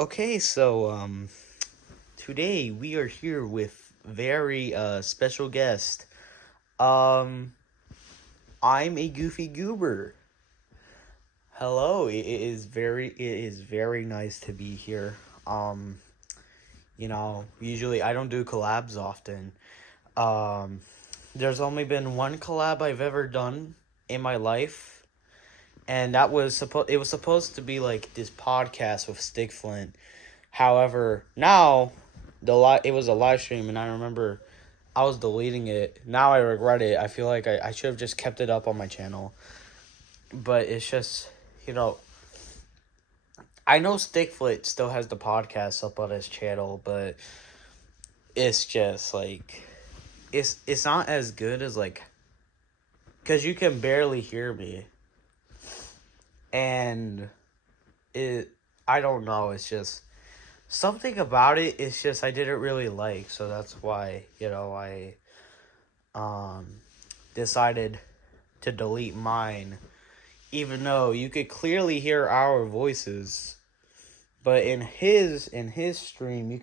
Okay, so today we are here with very special guest. Um I'm a goofy goober. Hello, it is very nice to be here. Usually I don't do collabs often. Um there's only been one collab I've ever done in my life, and it was supposed to be like this podcast with Stick Flint. However, now it was a live stream, and I remember I was deleting it. Now I regret it. I feel like I should have just kept it up on my channel. But it's just, you know, I know Stickfoot still has the podcast up on his channel, but it's just like it's not as good as like, cuz you can barely hear me. And it I don't know, it's just something about it. It's just I didn't really like, so that's why, I um decided to delete mine, even though you could clearly hear our voices. But in his stream, you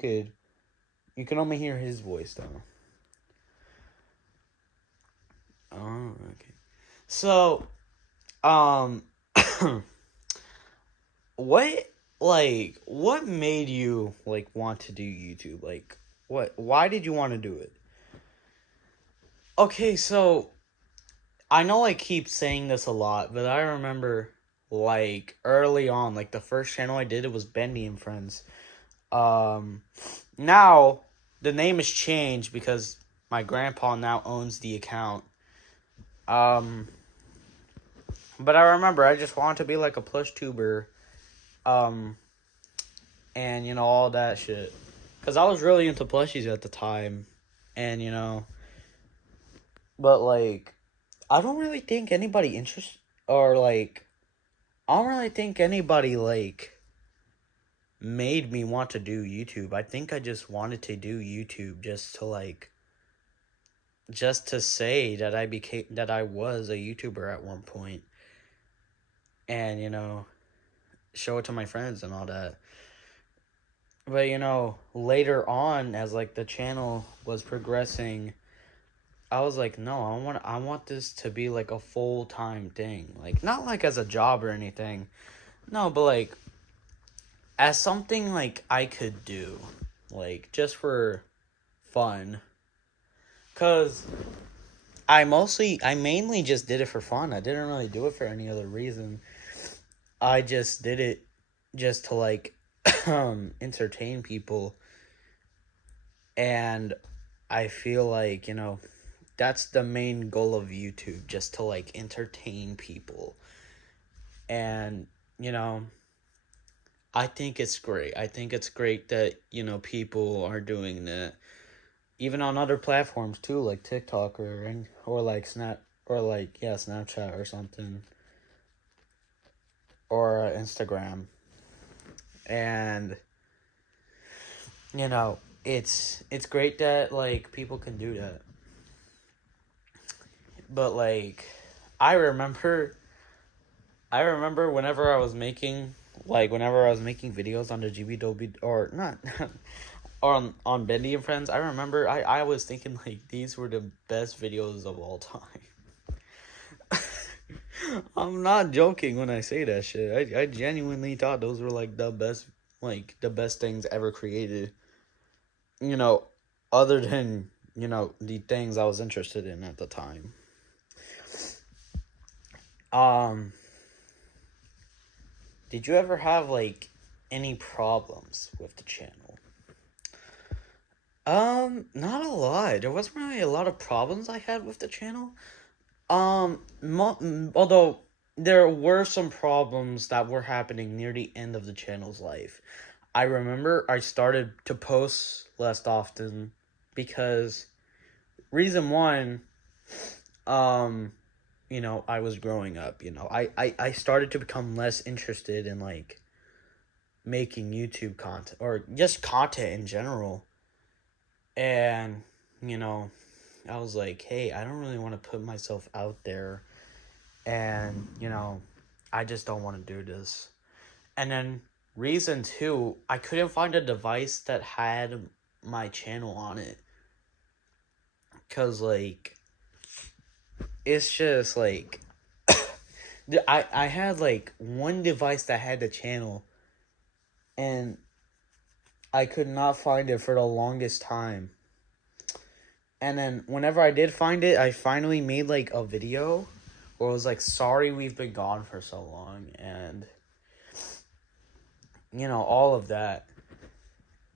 can only hear his voice though. Oh, okay. So, um, what what made you like want to do YouTube? Like, why did you want to do it? Okay, so I know I keep saying this a lot, but I remember like early on, like the first channel I did, it was Bendy and Friends. Um, Now the name has changed because my grandpa now owns the account. Um, but I remember I just wanted to be like a plush tuber, um, and all that shit, cause I was really into plushies at the time, and but like I don't really think anybody or like I don't really think anybody like made me want to do YouTube. I think I just wanted to do YouTube just to say that I was a YouTuber at one point, and show it to my friends and all that. But later on, as like the channel was progressing, I was like, no, I want this to be like a full-time thing. Like, not like as a job or anything. No, but like as something like I could do, like just for fun. Cause I mainly just did it for fun. I didn't really do it for any other reason. I just did it just to like entertain people, and I feel like, that's the main goal of YouTube, just to like entertain people. And, you know, I think it's great. I think it's great that, people are doing that. Even on other platforms too, like TikTok or like Snapchat or something, or Instagram. And it's great that like people can do that. But like I remember I remember whenever I was making videos on the GB or not or on Bendy and Friends. I remember I was thinking like these were the best videos of all time. I'm not joking when I say that shit. I genuinely thought those were like the best things ever created. You know, other than, the things I was interested in at the time. Um, did you ever have like any problems with the channel? Not a lot. There wasn't really a lot of problems I had with the channel. Although there were some problems that were happening near the end of the channel's life. I remember I started to post less often because reason one, um, I was growing up. I started to become less interested in like making YouTube content or just content in general. And, you know, I was like, hey, I don't really want to put myself out there. And, I just don't want to do this. And then reason too, I couldn't find a device that had my channel on it. Cause like it's just like I had like one device that had the channel, and I could not find it for the longest time. And then whenever I did find it, I finally made like a video where it was like, sorry we've been gone for so long, and you know, all of that.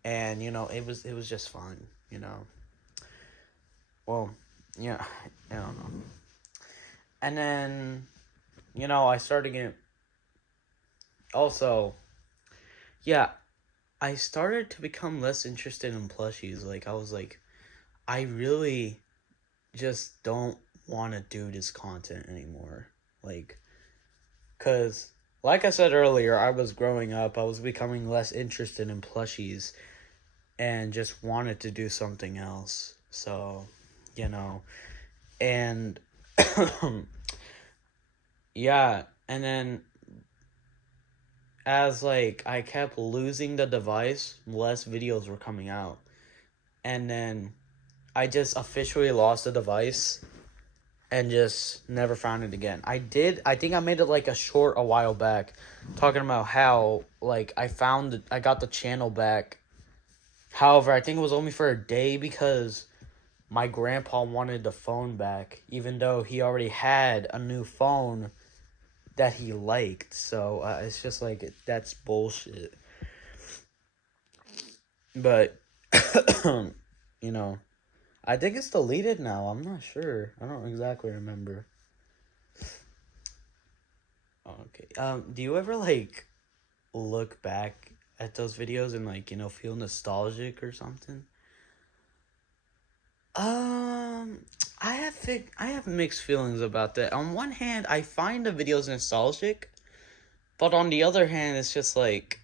And you know, it was just fun, you know. Well, yeah, I don't know. And then, you know, I started getting also, yeah, I started to become less interested in plushies. Like I was like, I really just don't want to do this content anymore. Like, cause like I said earlier, I was growing up, I was becoming less interested in plushies and just wanted to do something else. So, you know, and yeah, and then as like I kept losing the device, less videos were coming out. And then I just officially lost the device and just never found it again. I think I made it like a short a while back talking about how like I got the channel back. However, I think it was only for a day because my grandpa wanted the phone back, even though he already had a new phone that he liked. So it's just like that's bullshit. But you know, I think it's deleted now. I'm not sure. I don't exactly remember. Okay. Do you ever like look back at those videos and like, you know, feel nostalgic or something? Um, I have mixed feelings about that. On one hand, I find the videos nostalgic, but on the other hand, it's just like,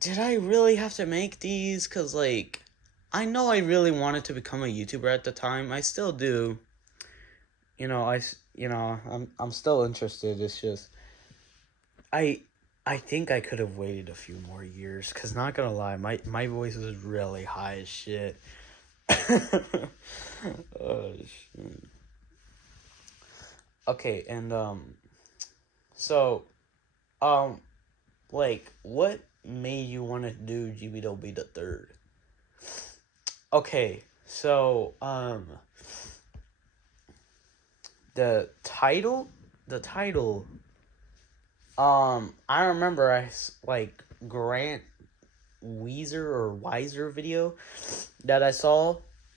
did I really have to make these? Cause like, I know I really wanted to become a YouTuber at the time. I still do. You know, I'm still interested. It's just I I think I could have waited a few more years. Cause not gonna lie, my voice is really high as shit. Oh shit. Okay, and so um, like, what made you want to do GBW the third? Okay, so the the title, I remember like Grant Weezer or Wiser video that I saw.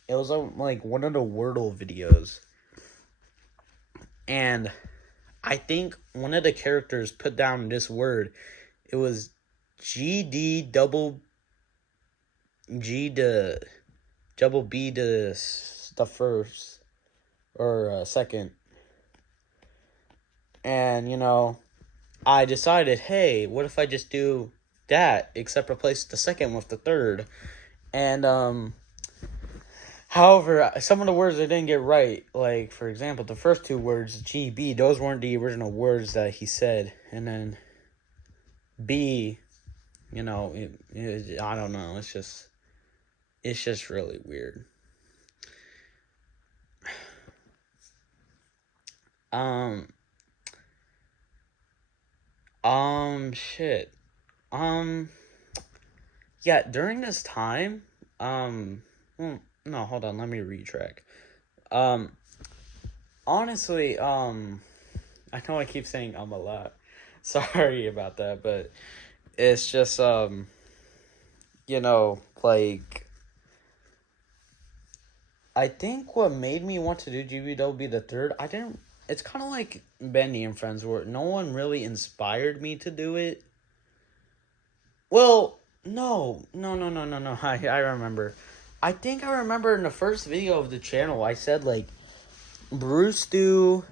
It was like one of the Wordle videos, and I think one of the characters put down this word. It was GD double G to double B to the first or second. And, you know, I decided, hey, what if I just do that, except replace the second with the third? And, however, some of the words I didn't get right, like, for example, the first two words, GB, those weren't the original words that he said. And then B, you know, I don't know, it's just really weird. Um, shit. Um, yeah, during this time, well, no, hold on, let me retrack. Um, honestly, I know I keep saying a lot. Sorry about that, but it's just, you know, like, I think what made me want to do GBW the third, it's kind of like Bendy and Friends, where no one really inspired me to do it. Well, no. I remember. I think I remember in the first video of the channel, I said, like, Bruce Stu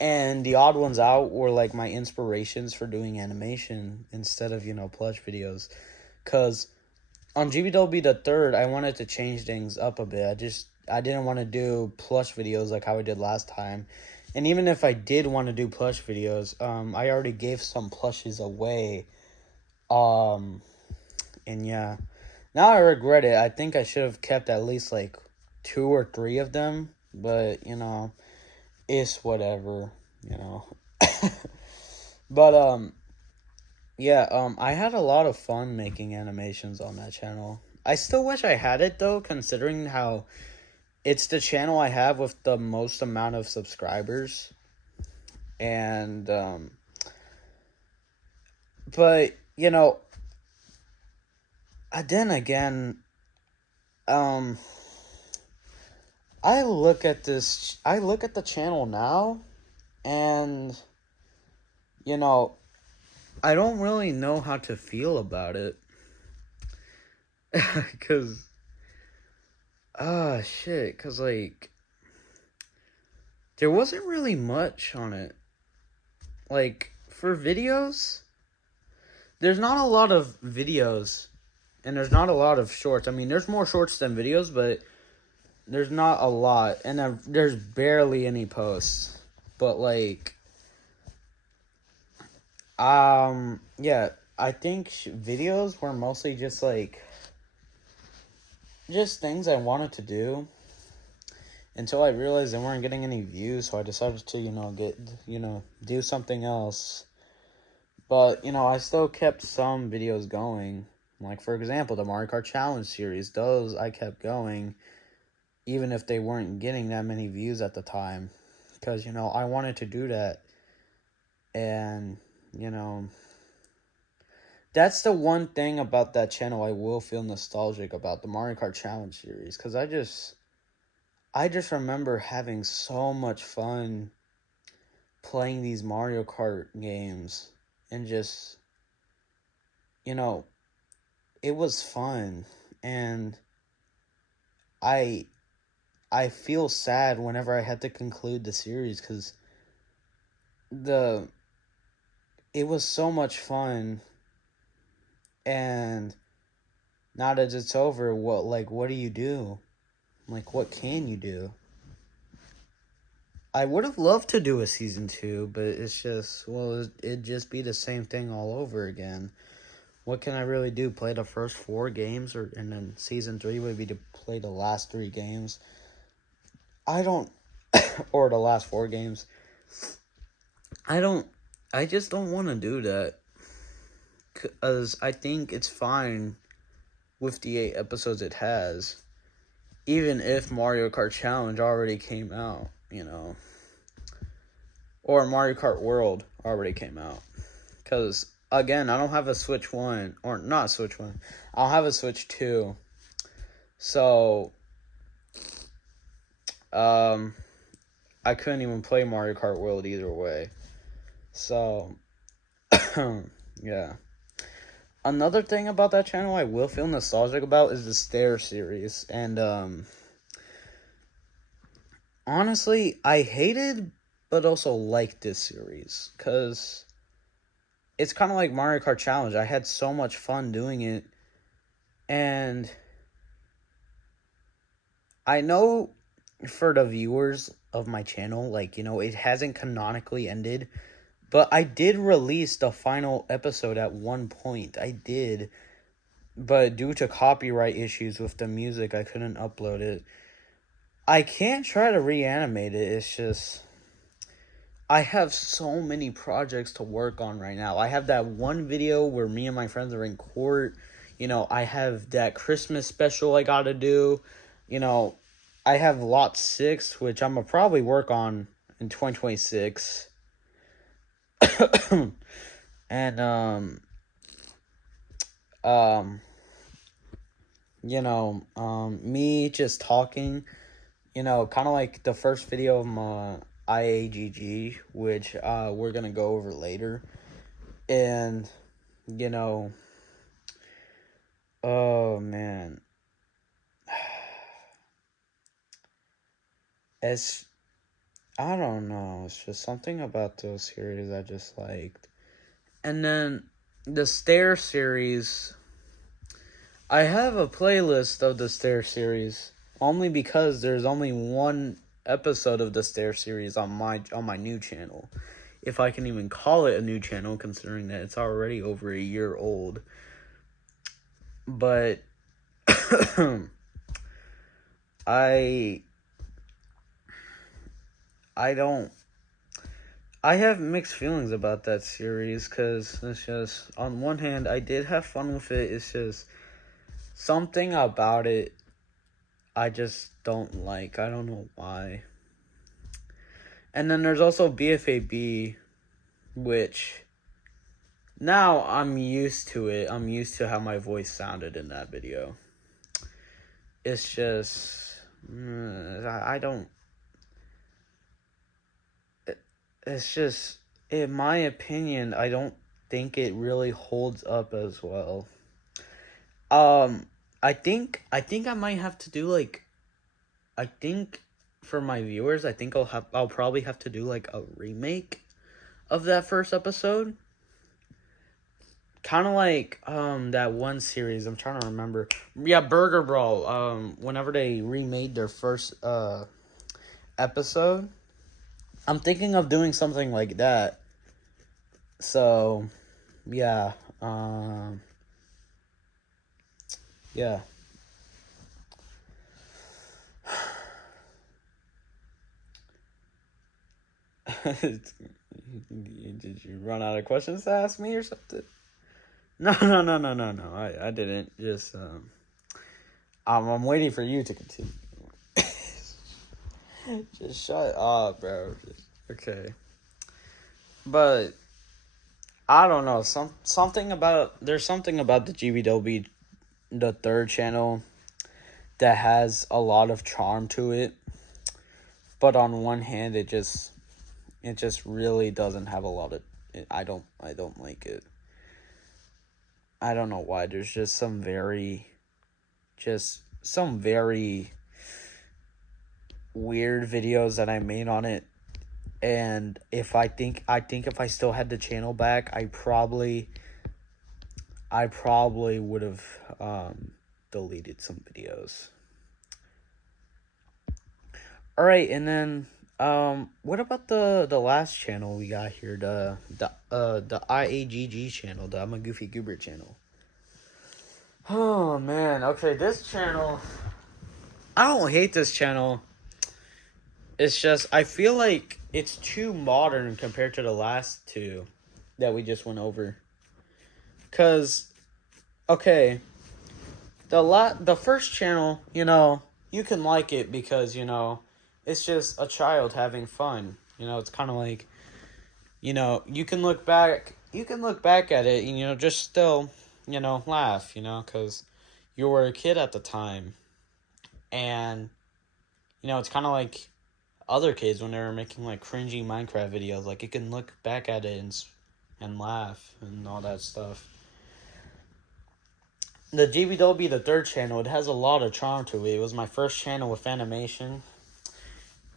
and The Odd Ones Out were, like, my inspirations for doing animation instead of, you know, plush videos. Because on GBW the third, I wanted to change things up a bit. I didn't want to do plush videos like how I did last time. And even if I did want to do plush videos, I already gave some plushes away Um, and yeah, now I regret it. I think I should have kept at least like 2 or 3 of them, but it's whatever, you know. But yeah, I had a lot of fun making animations on that channel. I still wish I had it though, considering how it's the channel I have with the most amount of subscribers. And but then again, um I look at the channel now, and you know, I don't really know how to feel about it. Cause shit, cause like there wasn't really much on it. Like for videos, there's not a lot of videos, and there's not a lot of shorts. I mean, there's more shorts than videos, but there's not a lot, and there's barely any posts. But like, yeah, I think videos were mostly just like just things I wanted to do until I realized they weren't getting any views, so I decided to do something else. But I still kept some videos going. Like for example, the Mario Kart Challenge series, those I kept going even if they weren't getting that many views at the time, because I wanted to do that. And that's the one thing about that channel I will feel nostalgic about, the Mario Kart Challenge series, because I just remember having so much fun playing these Mario Kart games, and just it was fun. And I I feel sad whenever I had to conclude the series, because the it was so much fun. And now that it's over, what do you do? Like, what can you do? I would have loved to do a season 2, but it's just, well, it'd just be the same thing all over again. What can I really do? Play the first 4 games, and then season 3 would be to play the last 3 games. I don't, or the last 4 games. I just don't want to do that, because I think it's fine with the 8 episodes it has, even if Mario Kart Challenge already came out, or Mario Kart World already came out. Because, again, I don't have a Switch 1, or not Switch 1, I'll have a Switch 2. So, I couldn't even play Mario Kart World either way. So, yeah. Another thing about that channel I will feel nostalgic about is the Stair series. And, honestly, I hated but also liked this series, because it's kind of like Mario Kart Challenge. I had so much fun doing it, and I know for the viewers of my channel, it hasn't canonically ended, but I did release the final episode at one point. I did, but due to copyright issues with the music, I couldn't upload it. I can't try to reanimate it. It's just, I have so many projects to work on right now. I have that one video where me and my friends are in court. I have that Christmas special I gotta do. I have Lot 6, which I'm gonna probably work on in 2026. And, me just talking, kind of like the first video of my IAGG, which we're gonna go over later. And oh man, it's I don't know, it's just something about those series I just liked. And then the Stair series, I have a playlist of the Stair series only because there's only one episode of the Stair series on my new channel. if I can even call it a new channel, considering that it's already over a year old. But I don't. I have mixed feelings about that series, because it's just, on one hand, I did have fun with it. It's just something about it I just don't like. I don't know why. And then there's also BFAB, which now I'm used to it. I'm used to how my voice sounded in that video. It's just, I don't. It's just, in my opinion, I don't think it really holds up as well. I think I might have to do like, I think for my viewers, I think I'll probably have to do like a remake of that first episode. Kind of like that one series, I'm trying to remember. Yeah, Burger Brawl. Whenever they remade their first episode, I'm thinking of doing something like that. So, yeah. Yeah. Did you run out of questions to ask me or something? No. I didn't. Just I'm waiting for you to continue. Just shut up, bro. Okay. But I don't know. There's something about the GBW, the third channel, that has a lot of charm to it. But on one hand, it just really doesn't have a lot of. I don't like it. I don't know why. There's just some very weird videos that I made on it, and if I think if I still had the channel back, I probably would have deleted some videos. All right, and then what about the last channel we got here, the IAGG channel, the I'm a Goofy Goober channel. Oh man, okay, this channel, I don't hate this channel. It's just, I feel like it's too modern compared to the last two that we just went over. Cause, okay, the first channel, you can like it because, it's just a child having fun. It's kind of like, you can look back at it and, just still, laugh, because you were a kid at the time. And, it's kind of like other kids when they were making like cringy Minecraft videos. Like, you can look back at it and laugh and all that stuff. The GBW, the third channel, it has a lot of charm to it. It was my first channel with animation.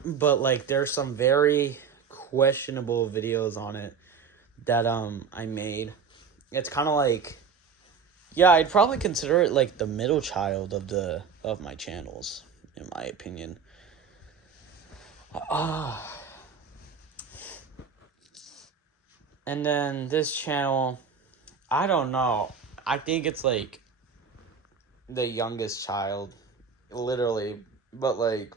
But, like, there's some very questionable videos on it that I made. It's kind of like, yeah, I'd probably consider it like the middle child of my channels, in my opinion. And then this channel, I don't know. I think it's like the youngest child, literally. But like,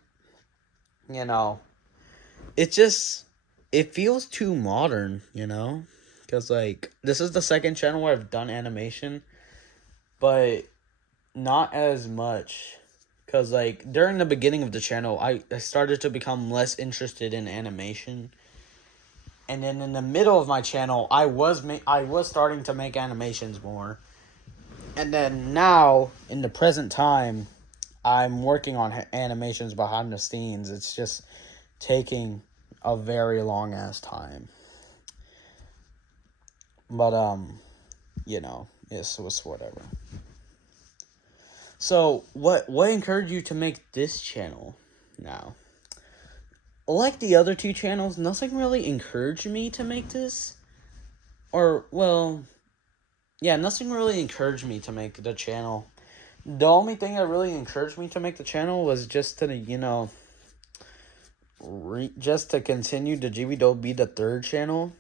it feels too modern, because like, this is the second channel where I've done animation, but not as much. Because like, during the beginning of the channel, I started to become less interested in animation. And then in the middle of my channel, I was starting to make animations more. And then now, in the present time, I'm working on animations behind the scenes. It's just taking a very long ass time. But it was whatever. So what encouraged you to make this channel now? Like the other two channels, nothing really encouraged me to make this. Or, well, yeah, nothing really encouraged me to make the channel. The only thing that really encouraged me to make the channel was just to, just to continue the GBW be the third channel.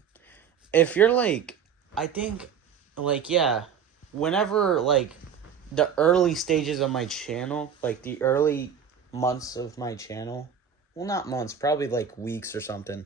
If you're like, I think, like, yeah, whenever, like, the early stages of my channel, like the early months of my channel, well, not months, probably like weeks or something,